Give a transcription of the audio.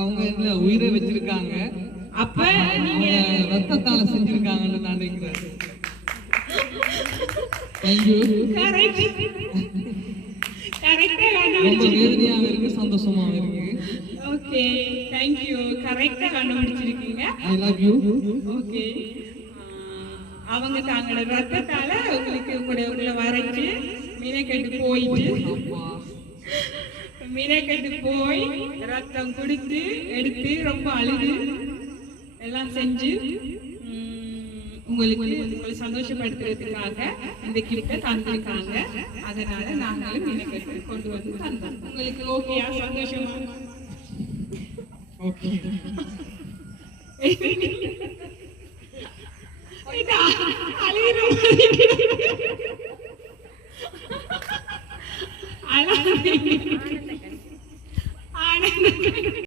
அவங்க இதுல உயிரை வச்சிருக்காங்க. அப்ப நீங்க ரத்தத்தால செஞ்சிருக்காங்கன்னு நான் நினைக்கிறேன். தேங்க்யூ. ரொம்ப வேதனையாகவும் இருக்கு, சந்தோஷமாகவும் இருக்கு. Okay, thank you. கரெக்டா கண்டுபிடிச்சிருக்கீங்க. I love you. ஓகே, அவங்க தங்களோட ரத்தத்தால உங்களுக்கு உங்களுடைய உள்ள வரைச்சு மீனக்கட்டு போய் ரத்தம் குடித்து எடுத்து ரொம்ப அழுது எல்லாம் செஞ்சு உங்களுக்கு உங்களை சந்தோஷப்படுத்துறதுக்காக இந்த கிஃப்டை தந்திருக்காங்க. அதனால நாங்களும் மீனக்கட்டு கொண்டு வந்து தந்தோம். உங்களுக்கு ஓகேயா? சந்தோஷமா? ஓகே. அழகு